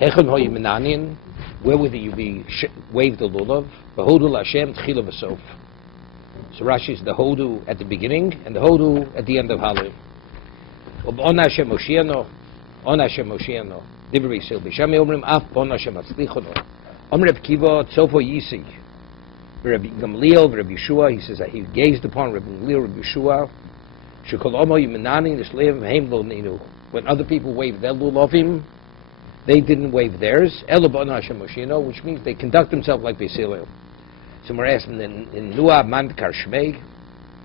Hechon hoy menanin, where would you be wave the lulav? Behodu Hashem tchila v'sof. So Rashi is the hodu at the beginning and the hodu at the end of Hallel. On Hashem Moshiano, on Hashem Moshiano. Divrei Sil B'Shami Omrim Af Bon Hashem Atzlichono. Reb Kiva Tzofo Yisig. Rabbi Gamliel, Rabbi Yeshua, he says that he gazed upon Rabbi Gamliel, Rabbi Yeshua. Shekol Omo Yimenani Nislev Heim Lo Ninu. When other people waved their lulavim, they didn't wave theirs. Elo Bon Hashem Moshiano, which means they conduct themselves like Beisilel. So we're asking in Nuah Man Karshmei,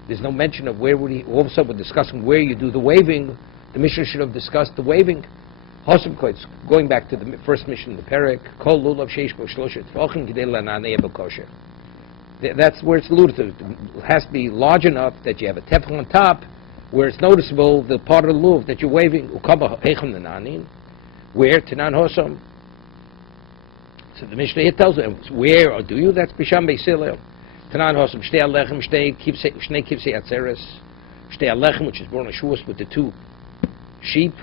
there's no mention of where would he. All of a sudden we're discussing where you do the waving. The Mishnah should have discussed the waving. Hosam Koitz, going back to the first mission in the Perek, Kol Lulav Sheish Bo Shloshet Tfachim Gidei Lananei B'Kosher. That's where it's alluded to. It has to be large enough that you have a teflon on top, where it's noticeable the part of the lulav that you're waving. Ukaba Heicham Nananin, where Tanan Hosam. So the Mishnah here tells them where or do you? That's Bisham Beisilel. Tanan Hosam Shtei Alechem Shnei Kivsei Atzeres Shtei Alechem, which is born a shuas with the two sheep.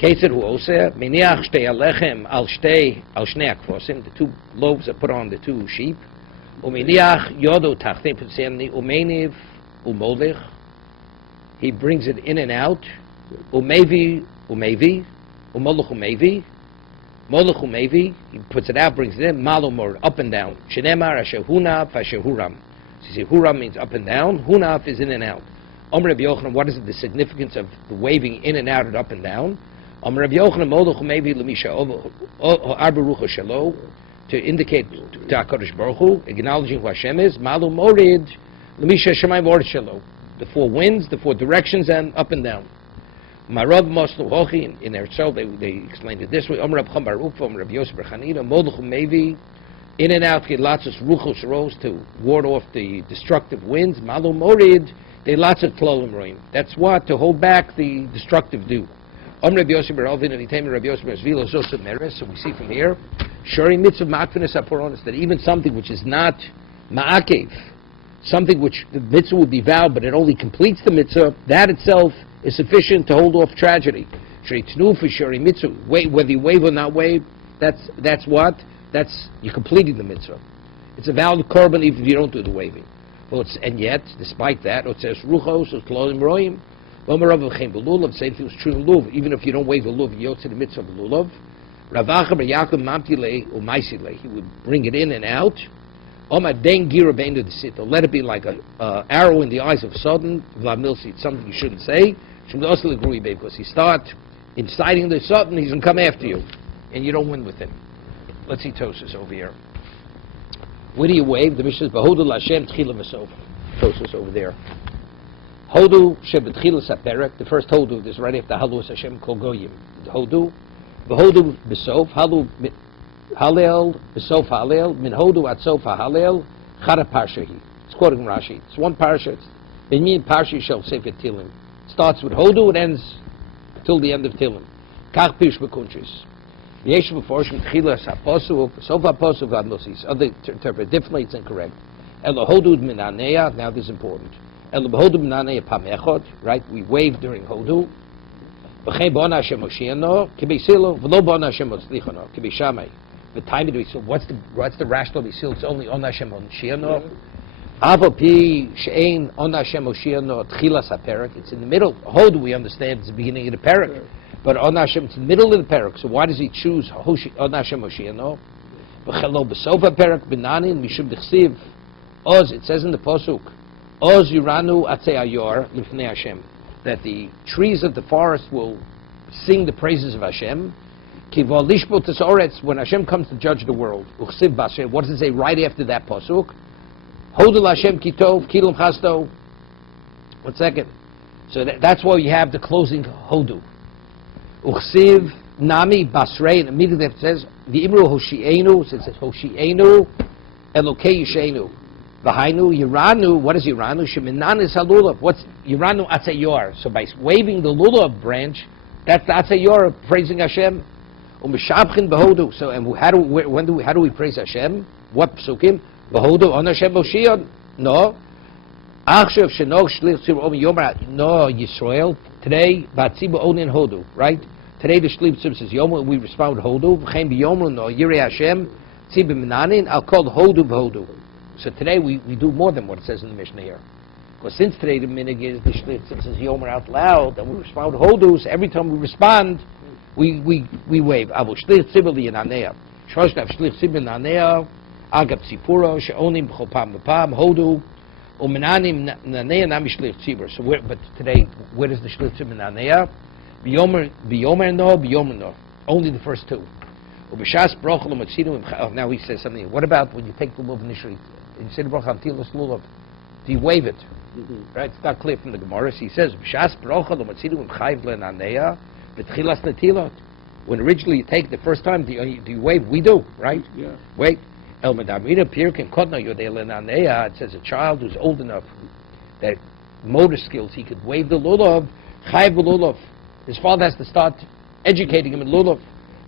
Ketzed hu oseh miniach Shtei Alechem al Shnei Akvosim. The two loaves are put on the two sheep. Uminiach yodo tachtei putsemni umeniv umolech. He brings it in and out. Umevi umolech umevi. Molech umevi, he puts it out, brings it in, malomor, up and down. Shenemar asher hunaf asher huram. So you see, huram means up and down, hunaf is in and out. Omer Rabbi Yochanan, what is the significance of the waving in and out and up and down? Omer Rabbi Yochanan, molech umevi lemisha arba rucha shelo, to indicate to HaKadosh Baruch Hu, acknowledging who Hashem is, malu morid lemisha shemayim v'orad shelo, the four winds, the four directions, and up and down. Marav Moslu Hochi in their show they explained it this way. Om Rab Cham Baruch, Om Rab Yosef Rechanina, Molech Mevi, in and out get lots of ruchos rose to ward off the destructive winds. Malu Morid, they lots of klolim roim. That's what to hold back the destructive dew. Om Rab Yosef Berovin and Item Rab Yosef Berovin Zosut Meres. So we see from here, Shori mitzvah ma'akvenes aporonis, that even something which is not ma'akev, something which the mitzvah would be vowed, but it only completes the mitzvah, that itself is sufficient to hold off tragedy. Whether you wave or not wave, that's what? That's you're completing the mitzvah. It's a valid korban even if you don't do the waving. And yet, despite that, it says ruchos or klolim roim. Say if it was true in lulav, even if you don't wave the lulav, you the mitzvah of lulav. He would bring it in and out. Let it be like an arrow in the eyes of Sodom. It's something you shouldn't say. Because he starts inciting the Sodom, he's going to come after you. And you don't win with him. Let's see Tosas over here. Where do you wave? The Mishnah is Behodu Lashem Tchila V'Sof. Tosas over there. Hodu Shebetchila Saperek. The first Hodu is right after Halu Hashem Kol Goyim. Hodu. Behodu B'Sof. Halel, Besof Halel, Min Hodu at Sof Halel, Chara Parshahi. It's quoting Rashi. It's one parsha. It's Benmin Parshi Shel Sefer Tilim. Starts with Hodu, it ends till the end of Tilim. Kach Pish Bekunchis. Yesh Beforshim Tchilas HaPosuk, Sof HaPosuk Adnosis. Other interpret differently, it's incorrect. Elo Hodu Minaneya, now this is important. Elo Behodu Minaneya Pamechot, right? We wave during Hodu. V'chei Bona Hashem Moshiano, Kibi Silo, V'lo Bona Hashem Motzlichono, Kibi Shamay. The time to be so. What's the rational be sealed? It's only on Hashem Moshiano. Avopi she'ein on Hashem Moshiano tchilas haperek. It's in the middle. Hodu we understand it's the beginning of the perek, but on Hashem it's in the middle of the perek. So why does he choose on Hashem Moshiano? V'chelo b'sof haperek b'nanin mishum d'chsiv. Oz, it says in the pasuk, Oz yuranu atzei ayor lifnei Hashem, that the trees of the forest will sing the praises of Hashem. When Hashem comes to judge the world, what does it say right after that pasuk? Hodel Hashem kitov kilum chasto. 1 second. So that's why you have the closing hodu. Uchsiv nami basrei, and immediately it says the imru hoshienu. So it says hoshienu elokei yishenu. V'hainu yiranu. What is yiranu? Sheminanis halulav. What's yiranu atzayor? So by waving the lulav branch, that's the atzayor praising Hashem. So, and how do we praise Hashem? What psukim? Behodu on Hashem Moshiach? No. Achshav shenoch shlich tzir om yomer. No, Yisrael. Today, Batzibu onin hodu. Right? Today the Shliach Tzibur says Yom, we respond Hodu. V'chein b'Yom no Yirei Hashem Tzibur Minanin. I'll call Hodu v'Hodu. So today we do more than what it says in the Mishnah here. Because since today the minig is the Shliach Tzibur says Yomer out loud, and we respond Hodu. So every time we respond, we wave. Avu Shliach Tzibur li'Yananea. Shlosh Nav Shliach Tzibur Nanea. Agab Tzipuro She'onim B'chol Pam V'Pam Hodu. U'Minanim Nanea Nami Shliach Tzibur. So but today, where does the Shliach Tzibur Nanea? B'yomer no. Only the first two. Now he says something. What about when you take the lulav initially? You say the bracha on tilas lulav. Do you wave it? Right? It's not clear from the Gemara. So he says b'shas bracha l'matzinu v'chayv le'naneya v'tchilas netilot. When originally you take the first time, do you wave? We do, right? Yeah. Wait. El medamina pirkin kotna yodei le'naneya. It says a child who's old enough that motor skills he could wave the lulav. Chayv lulav. His father has to start educating him in lulav.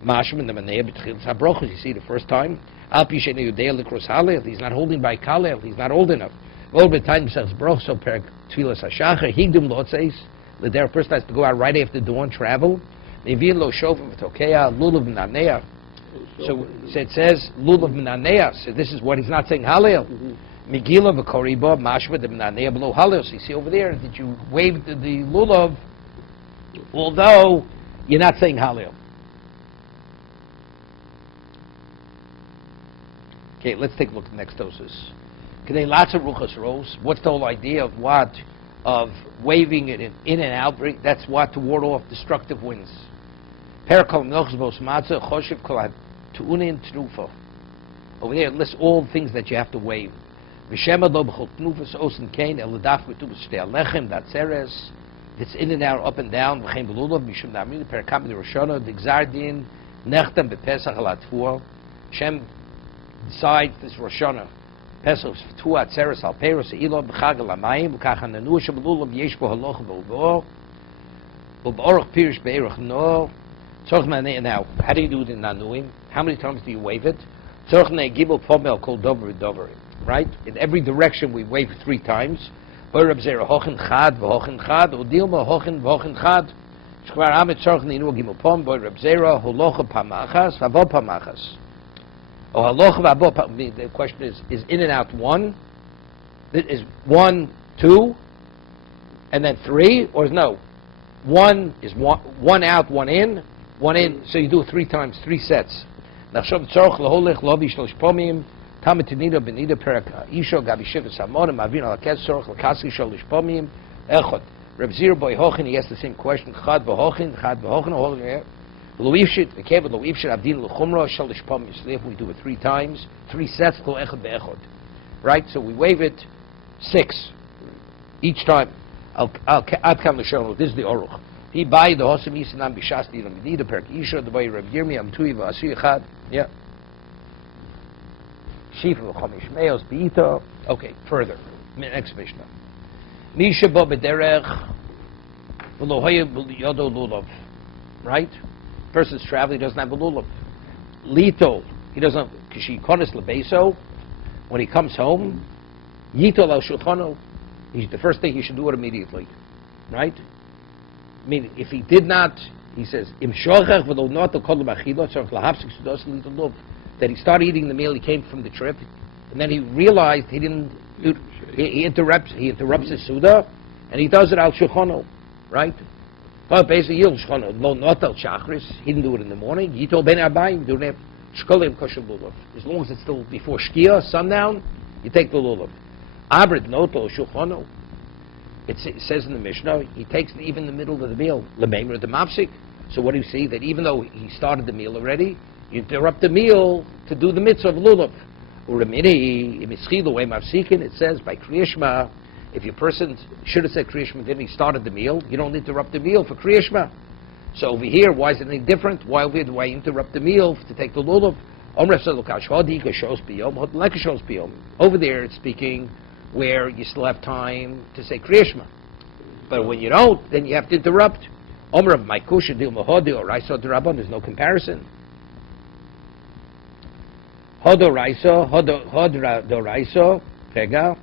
Mashim in the manei b'tchilas habrachos. You see the first time. Al pi sheni yodei lekros halel. He's not holding by kalel. He's not old enough. Vol b'tayim b'sachs brach so per tfilas hashachar higdum lotzeis. The there person has to go out right after dawn, travel. Nevin lo shofim v'tokea lulav minaneya. So it says lulav minaneya. So this is what he's not saying halel. Megillah v'koriba mashma de minaneya below halel. So you see over there that you waved the lulav, although you're not saying halel. Okay, let's take a look at the next doses. Today, lots of ruchas rose. What's the whole idea of what? Of waving it in and out. That's what? To ward off destructive winds. Over there, it lists all the things that you have to wave. It's in and out, up and down. Hashem decides this Rosh Hashanah. Pesach tu atzeres al peros ilo b'chag alamayim v'kach hananu shebelulav yesh bo haloch v'olgo u'b'orach pirish be'erach no tzorch manei. Now, how do you do it in nanuim? How many times do you wave it? Tzorch nei gibel pomel kol dover dover. Right? In every direction we wave 3 times. Bo'rab zera hochen chad v'hochen chad u'dilma hochen v'hochen chad shkvar amet tzorch nei nu gibel pom bo'rab zera holocha pamachas v'avo pamachas. The question is in and out 1? Is 1, 2, and then 3, or is no? 1 is 1 out, 1 in, 1 in. So you do it 3 times, 3 sets. Now shav tzorch leholech lovi shlosh pomim tamet nida benida perak isho gabi shivas hamon mavin al kes tzorch lekasi shlosh pomim echot. Reb Zir boy hochen, he asked the same question. Chad v'hochen hochen. If we do it 3 times, 3 sets, right? So we wave it 6 each time. This is the Oruch. He buy the Hosam Yisanam Bishas Dina Medida Perk Isha, the boy Reb Yirmi Amtui Vasi Chad. Yeah. Shifa Chomish Meos Beita. Okay, further. Next Mishnah. Misha Bo Bederech V'lohoye Yodo Lulav. Right? Person's traveling, he doesn't have a lulav. Lito, he doesn't have kishi konis lebeso. When he comes home, yitol al shulchano. The first thing he should do it immediately, right? I mean, if he did not, he says im shochach v'lo not kol b'achilo tzarich lahapsik sudos litolov. That he started eating the meal, he came from the trip, and then he realized he didn't. He interrupts his suda, and he does it al shulchano, right? Well, basically, he didn't do it in the morning. He told Ben Abayim, do it as long as it's still before Shkia, sundown, you take the lulav. Abrid noto shulchano. It says in the Mishnah, he takes it even in the middle of the meal. Lemeimur the mapsik. So what do you see? That even though he started the meal already, you interrupt the meal to do the mitzvah of lulav. It says by Kriyashma, if your person should have said Kriyashma, then he started the meal, you don't interrupt the meal for Kriyashma. So over here, why is it any different? Why interrupt the meal to take the lulav? Over there, it's speaking where you still have time to say Kriyashma. But when you don't, then you have to interrupt. There's no comparison. Hodo raiso, pega.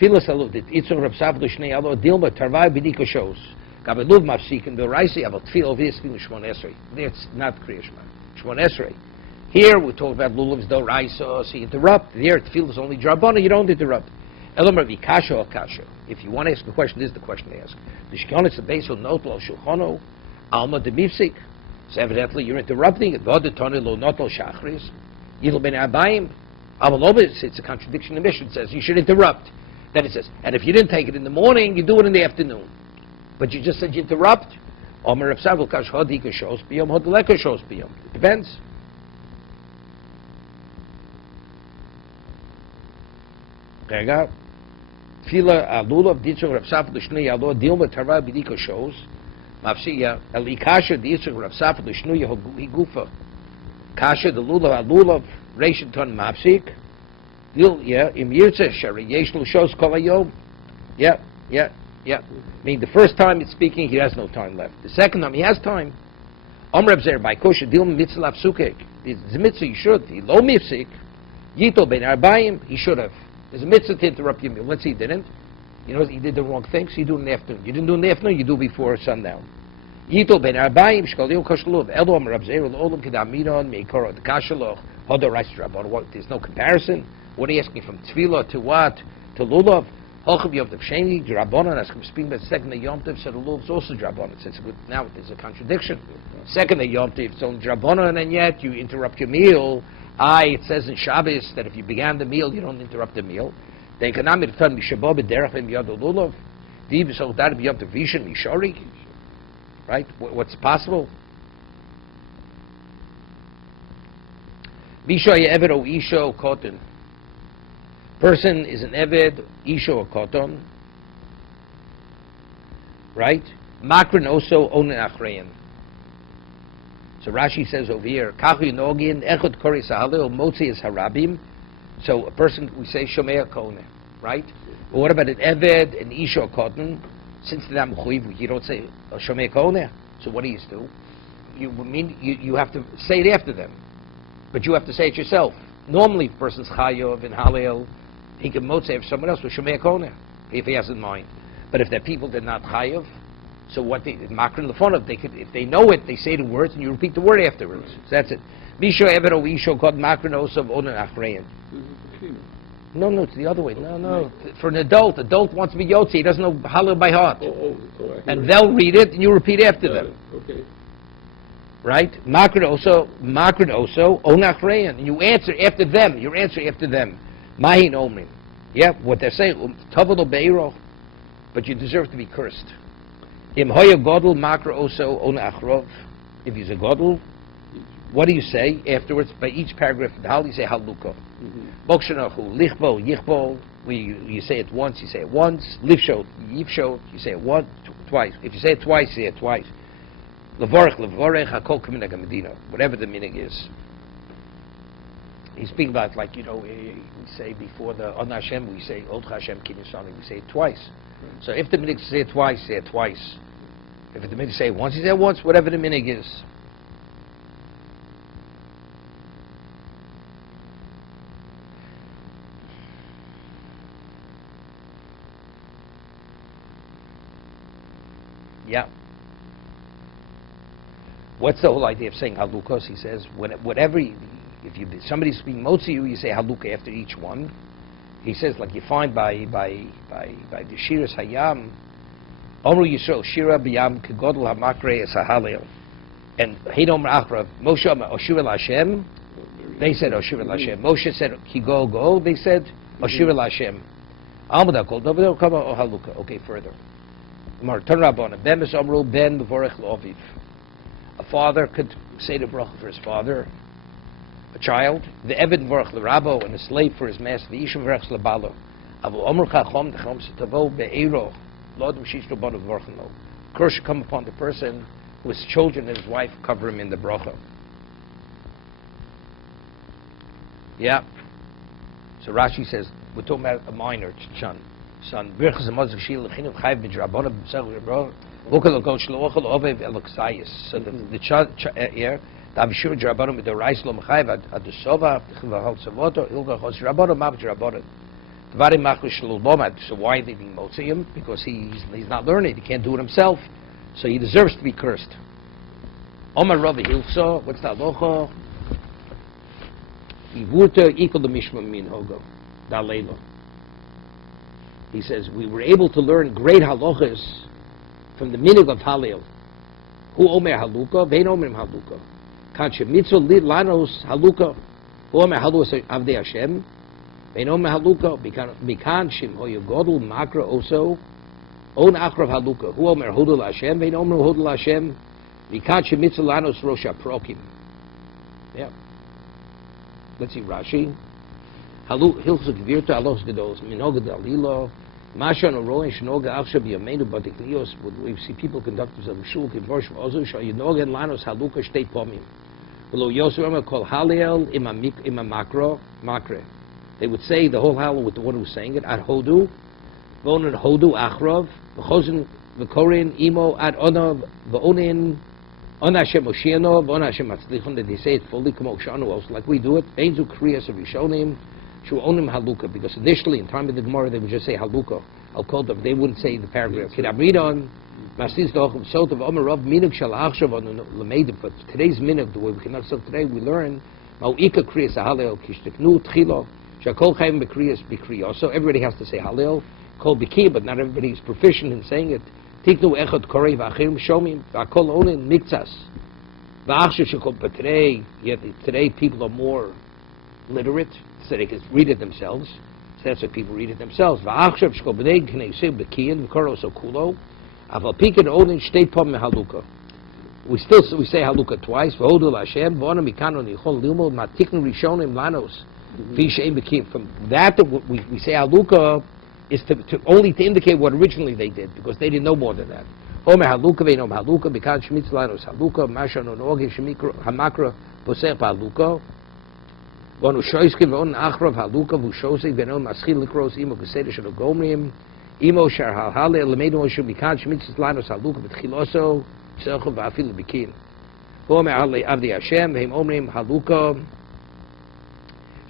Filas aludit. Itzon Rab Savdo Shnei Alo Dilma Tarvai Bidiko shows. Gabeluv mafsik in the Raisi, about tefillah this being Shmon Esrei. That's not Kriya Shema. Shmon Esrei. Here we talk about luluv's do Raisa, so you interrupt. There tefillah is only drabana, you don't interrupt. Elamar vikasha or kasha. If you want to ask a question, this is the question to ask. The shkonis the base will note lo shulchano alma de mifsik. So evidently you're interrupting it. Vod toni lo not lo shachris. Yil ben abayim. It's a contradiction. The mission says you should interrupt. Then it says, and if you didn't take it in the morning, you do it in the afternoon. But you just said you interrupt. Omer Rapsavul kash hodi kashos biyom hodlek kashos biyom. It depends. Rega. Tfila alulav ditzur Rapsavul l'shnei alulav dilma tarva b'di kashos. Mafsiya elikasha ditzur Rapsavul l'shnei higufa. Kasha the lulav alulav reishin ton mafsik. Yeah, im yirtzeh shari yesh l'shos kol hayom. Yeah. I mean, the first time it's speaking, he has no time left. The second time, he has time. Omrab zer by kosher dilm mitzvah psukek. There's a mitzvah you should. He lo mifsik. Yito ben arbayim. He should have. There's a mitzvah to interrupt your meal. Let's see, he didn't. You know, he did the wrong thing, so you do it in the afternoon. You didn't do it in the afternoon, you do it before sundown. Yito ben arbayim shkol yom koshlov. Elo omrab zer l'olam kedaminon meikoro dekashaloch hodo rice drabon. There's no comparison. What are you asking from tefillah to what? To lulav? Hochav Yom Tov Sheni, Drabonon, as I'm speaking about second Yom Tov, so the Lulav is also Drabonon. So it's a good, now there's a contradiction. Second Yom Tov, it's only Drabonon, and yet you interrupt your meal. It says in Shabbos that if you began the meal, you don't interrupt the meal. The economic term, Mishabah B'derech and Yad Lulav, Div is all that Yom Tov Vishan, Mishori. Right? What's possible? Misha Ye'eved O Isho Kotin. Person is an Eved, Isho or Koton, right? Makrin also onen achrein. So Rashi says over here, Kachu Nogin, Echot Kori Sahalil, Motzi is Harabim. So a person, we say Shomea Kone, right? But what about an Eved, an Isho or Koton? Since the Namuchiv, you don't say Shomea Kone. So what do you do? You have to say it after them, but you have to say it yourself. Normally, if a person's Chayov and Halil, he can motzei if someone else with Shomei Koneh, if he has in mind. But if that people did not chayav, so what they makrin lefonav, they could, if they know it, they say the words and you repeat the word afterwards. So that's it. Misho evero isho called makrin osav onen achrein. No, it's the other way. No. For an adult wants to be yotzi, he doesn't know halil by heart. And they'll read it and you repeat after them. Okay. Right? Makrin oso onen achrein. And you answer after them. Your answer after them. Mahin omrim. Yeah, what they're saying, tavalo beiro, but you deserve to be cursed. Im hoya godel makra oso on achrov. If he's a godel, what do you say afterwards? By each paragraph, how do you say haluka? Bokshanachu lichbo yichbo. You say it once, you say it once. Livsho yivsho, you say it twice. If you say it twice, you say it twice. Levorech hakol kaminag medina. Whatever the meaning is. He's speaking about, like, we say before the On Hashem, we say Od Hashem Kinyasani, we say it twice. Right. So if the minig say it twice, say it twice. If the minig say it once, he say it once, whatever the minig is. Yeah. What's the whole idea of saying halukos? He says, whatever. If somebody's being motzi you say haluka after each one. He says, like you find by the Shiras Hayam, Omru Yisrael Shira B'Yam Kegodol Hamakre Es Hahalel, and Hedom Achrav Moshe Oshir Hashem. They said Oshir Hashem. Moshe said Go. They said Oshir Hashem. Almada Kol David Kama O Haluka. Okay, further. Martan Rabbana Bemis Omru Ben Bevorech Loviv. A father could say the bracha for his father. A child, the Eved Vorach L'Rabo, and a slave for his master, the Isham Vorach L'Balo. Avu Omer Chachom D'Chom S'Tavo Be'ero, Lodem Shishto Bono Vorchano. Curse should come upon the person who his children and his wife cover him in the bracha. Yeah. So Rashi says, we're talking about a minor son. Birchas Amazak Shil L'Chinim Chayv B'Drabona B'Sech L'Rabo, Vokal L'Kol Shlo'ochel Ovev Elokzayis. So the child, so why are they being motzi him? Because he's not learning. He can't do it himself. So he deserves to be cursed. Omar Ravi Hilsa, what's the halacha? Ivurta equal the Mishma Min Hogo, Dalela. He says, we were able to learn great halachas from the minig of Halil. Hu Omer Haluka, Vein Omerim Haluka. Kanche Mitzvah Lid Lanos Haluka, Hu Omer Haluka Avdei Hashem, Vein Omer Haluka, Mikan Shim Hoyo Godel Makra Oso, On Akrav Haluka, Hu Omer Hodul Hashem, Vein Omer Hodul Hashem, Mikan Shim Mitzvah Lanos Rosh Prokim. Yeah. Let's see Rashi. Hilchus Gvirta Alos Gedos, Minoga Dalilo, Masha no Roen Shnoga Achshav Yamenu Batiklios, we see people conduct themselves in Shul, Kivorsh Ozu, Shayinoga and Lanos Haluka Shtei Pomim. Below Yosef called Haliel Ima Makre. They would say the whole Hallel with the one who's saying it, Ad Hodu, Vonan Hodu Achrov, V'chozin V'korin Imo Ad Onav V'onin On Hashem Oshiano, On Hashem Matzlichon, that they say it fully, Kamo Shanu, also like we do it, Einzu Kriyas of Rishonim, Shu Onim Haluka, because initially, in time of the Gemara, they would just say Haluka. I'll call them, they wouldn't say the paragraph. Kidabridon, Mastis Dochem, Sot of Omer Rav, Minuk Shal Achshav on Lamedim, but today's minuk, the way we conduct stuff today, we learn, Mau'ika Kriyas Halel, Kishteknu, Tchilo, Shakol Chayim Bekriyas, Bekriyos. So everybody has to say Halel, Kol Beki, but not everybody is proficient in saying it. Tiknu Echad Korei V'achirim Shomim, V'akol Onin Miktsas. V'achshav Shakol, but today people are more literate, so they can read it themselves. So that's why people read it themselves. V'achshav Shakol B'nei K'nei Sib B'kiyin V'koro So Kulo Aval Pikin Onin Shtei Pom Haluka. We say Haluka twice. V'hodul Hashem V'ona Mikano Nichol Lilmo Matiknu Rishonim Lanos V'sheim B'kiyin. From that we say Haluka is only to indicate what originally they did, because they didn't know more than that. Omer Haluka V'enom Haluka B'kan Shmitz Lanos Haluka Masha No Noge Shemikro Hamakra Posech Haluka. One who shows him on Achrav Haluka, who shows him on Maschil Likros, Imo Keseda Shal Gomrim, Imo Shar Halale, Lamedo Shul Bikan, Shmitzis Lanos Haluka, Betchiloso, Selchov Afil Bikin. Omer Avdi Hashem, Vehim Omrim Haluka,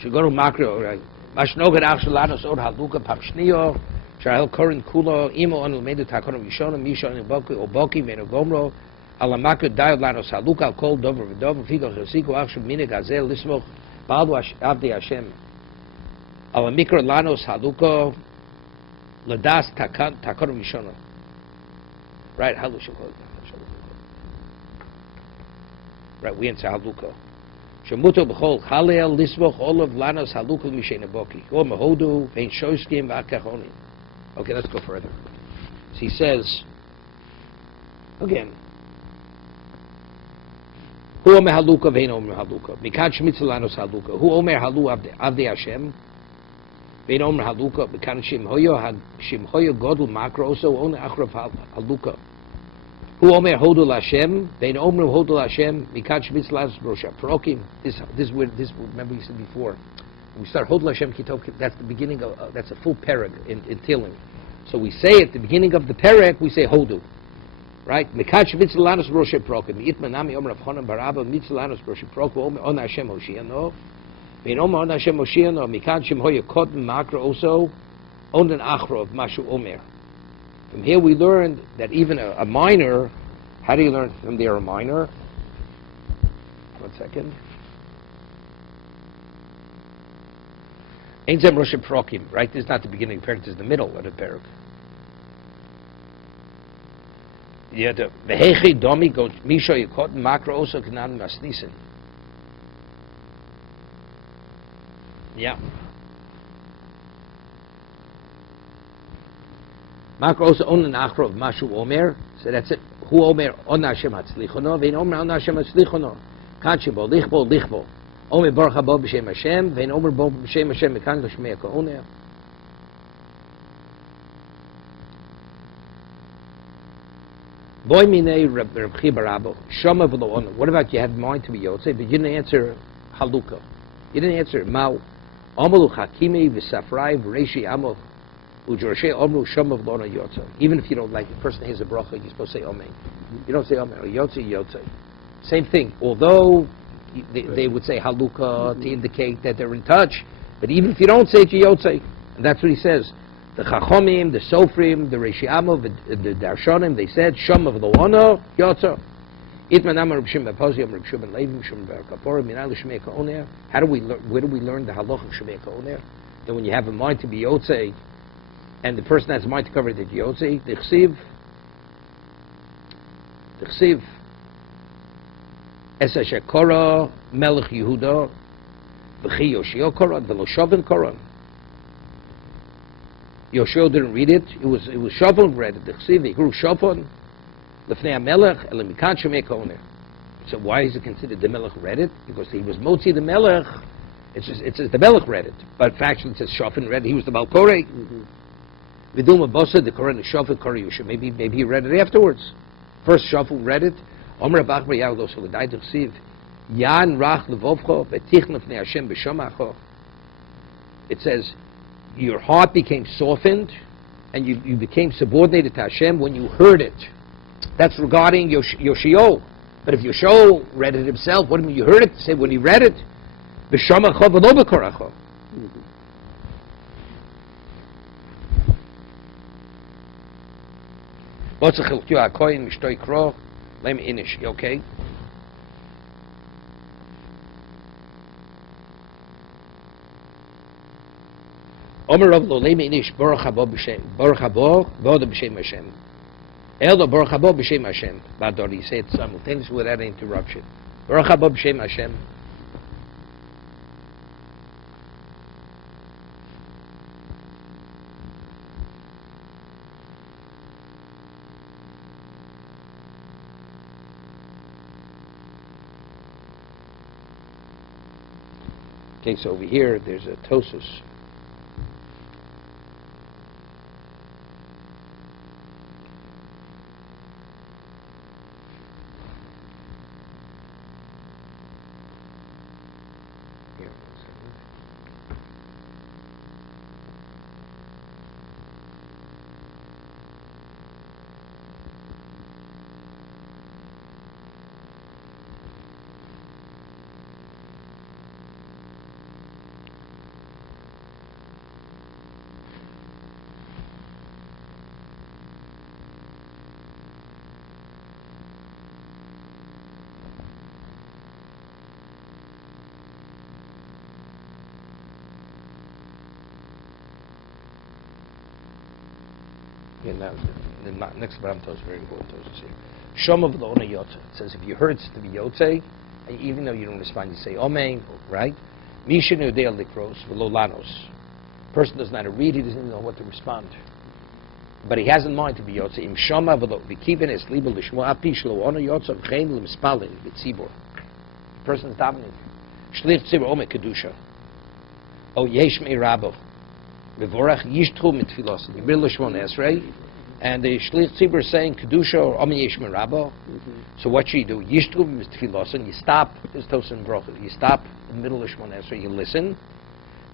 Shagoro Makro, right? Mashnogad Achshal Lanos Od Haluka, Papshnio, Shahel Korin Kulo, Imo on Lamedo Takono Vishona, Mishon and Boki, Oboki, Meno Gomro, Alamakro Dial Lanos Haluka, Al Kol Dover Vidover, Figo Hosiko, Achshal Minig Azel, Lismoch, Balu Abdi Hashem Al Mikra Lanos Haluka Ladas Takon Mishona. Right, right, we answer Haluka. Shemuto B'chol Halel Lisboch Olav Lanos Haluka Mishena Boki. Go Mahodu Vein Shoiskim V'Akachoni. Okay, let's go further. So he says again. Hu Omer Haluka Vein Omer Haluka. Mikan Shmitz Lanos Haluka. Hu Omer Halu Avdei Hashem. Vein Omer Haluka. Mikan Shim Hoyo Godel Makro also Oner Achrav Haluka. Hu Omer Hodul Hashem. Vein Omer Hodul Hashem. Mikan Shmitz Lanos Rosh Prokim. This remember you said before. We start Hodul Hashem Kitov. That's the beginning of that's a full perek in Tilling. So we say at the beginning of the perek we say Hodu. Right? Mikach mitzlanos broshe prokim. Itmanami omer avchonim baraba mitzlanos broshe prokim omer on Hashem Hoshiano. Vein omer on Hashem Hoshiano. Mikach shim hoya kotten makra also on an achro of mashu omer. From here we learned that even a minor. How do you learn from there a minor? 1 second. Ein zem broshe prokim. Right? This is not the beginning of the parak. This is the middle of the parak. Yeah, the Vehechi Domi goes Misha Yekot Makro also Knan Masnisen. Yeah. Makro also on an achro of Mashu Omer. So that's it. Hu Omer on Hashem Hatzlichono. Vein Omer on Hashem Hatzlichono. Kanchibo Lichbo. Omer Baruch Habo B'Shem Hashem. Vein Omer Bo B'Shem Hashem Mekan L'Shmei Ka'oner. Boy minei Reb Chibarabo Shoma v'lo ono. What about you had mind to be Yotzei, but you didn't answer Haluka. You didn't answer Mao. Amalu Hakimi v'Safrai v'Reishi Amo u'Jorshei Omru Shoma v'lo ono Yotzei. Even if you don't like the person has a bracha, you're supposed to say Omen. You don't say Omen or Yotzei. Same thing. Although they would say Haluka to indicate that they're in touch, but even if you don't say it, you're Yotzei. And that's what he says. The Chachomim, the Sofrim, the Reshiamov, the Darshonim, they said, Shom of the Ono, Yotzo. Itman Amar Reb Shimon ben Pazi, Reb Shimon ben Levi, Shimon ben Kapora, Minal Shemei Ka'oner. Where do we learn the halach of Shemei Ka'oner? That when you have a mind to be Yotzei, and the person has a mind to cover the Yotzei, the Chsiv, Esa Shekora, Melech Yehuda, V'chi Yoshio Koran, V'lo Shavin Koran. Yoshio didn't read it. It was Shavon read it. The Chsiv, he grew Shavon, Lefnei HaMelech, Elemikan Shemei Ka'oner. So why is it considered the Melech read it? Because he was Motzi the Melech. It says the Melech read it. But factually it says Shavon read it. He was the Balkorei. Viduma Bosa, the Koran is Shavon, Koran Yoshio. Maybe he read it afterwards. First Shavon read it. Omer Bach B'Yar Lo Soledai Chsiv. Yan Rach Levovcho, V'tich Lefnei Hashem B'Shomacho. It says, your heart became softened, and you became subordinated to Hashem when you heard it. That's regarding Yoshio. But if Yoshio read it himself, what do you mean you heard it? Say when he read it, B'Shamacho v'lo b'koracho. What's a chilkyu ha'koyin mishtoi kro lem inish? Okay. Omer Rav lo lem inish baruch habo b'shem Hashem. Eldo baruch habo b'shem Hashem. Badori, say it simultaneously without any interruption. Baruch habo b'shem Hashem. Okay, so over here there's a Tosus. Yeah, now the next Baramto is very important. Shom of the Ona Yotze. It says if you heard it's to be Yotze, even though you don't respond, you say Omein, right? Mishenu Deal Likros V'lo Lanos. Person doesn't know how to read, he doesn't even know what to respond. But he has in mind to be Yotze. Im Shoma V'lo V'kiven Es Libo Lishmo Api Shlo Ona Yotze V'chein L'Mispalin V'tzibor. The person is davening. Shlich Tzibor Ome Kedusha. O Yesh Mei Rabo. Bevorach Yishtru mit Tfilos. Yibir Lishmon Esrei. And the Shlich Tzibur is saying Kedusha or Omi Yesh Mei Rabo. So what should you do? Yishtru mit Tfilos. And you stop. This is Tosin Brochel. You stop in the middle of Lishmon Esrei. You listen.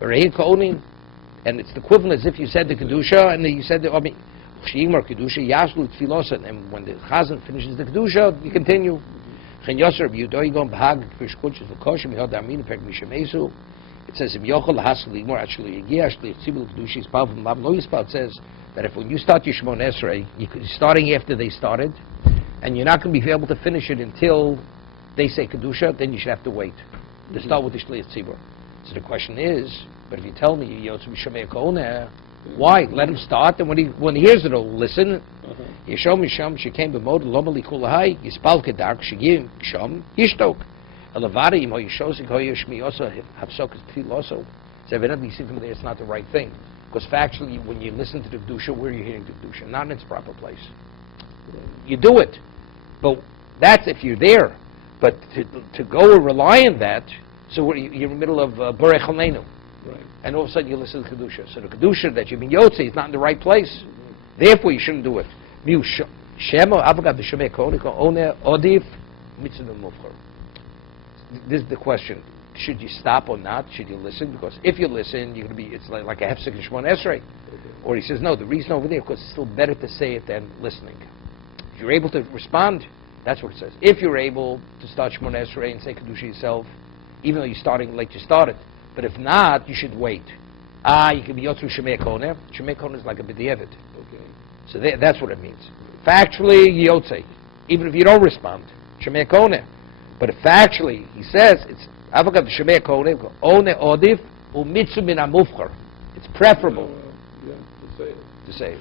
And it's the equivalent as if you said the Kedusha and then you said the Omi Shiyimar Kedusha Yashlu Tfilos. And when the Chazan finishes the Kedusha, you continue. Chen Yosser B'Yudoigon B'Hag K'Vishkuch V'Kosh Mihod Amin Pek Mishamesu. It says, "Im yochel hasli more actually yigiashli tzibul kedushis pav lam lo yispal." It says that if when you start your Shemon Esrei, you're starting after they started, and you're not going to be able to finish it until they say kedusha, then you should have to wait to start with the shliach tzibur. So the question is, but if you tell me yotzim shemei koner, why let him start? And when he hears it, he'll listen. Yishom misham shekem b'mod lomali kulahai yispal kedark shegim shom yishtok. Elavari imo yishosik hoyoshmi also hafsokas tfiloso. So evidently, you see from there, it's not the right thing. Because factually, when you listen to the Kedusha, where are you hearing the Kedusha? Not in its proper place. You do it. But that's if you're there. But to go and rely on that, so you're in the middle of Borei Chalneinu. Right. And all of a sudden you listen to the Kedusha. So the Kedusha that you've been Yotze is not in the right place. Therefore, you shouldn't do it. This is the question. Should you stop or not? Should you listen? Because if you listen, you're going to be, it's like a hefsek and Shemon Esrei. Or he says, no, the reason over there, because it's still better to say it than listening. If you're able to respond, that's what it says. If you're able to start Shemon Esrei and say Kedusha yourself, even though you're starting late, you started. But if not, you should wait. You can be Yotzu Shemei Koneh. Shemei Koneh is like a B'diavad. Okay. So that's what it means. Factually, Yotze. Even if you don't respond, Shemei Koneh. But factually, he says, it's Avokat Shemei Koneh, One Odif, Umitzu Min HaMufchar. It's preferable Yeah, to say it. to say it.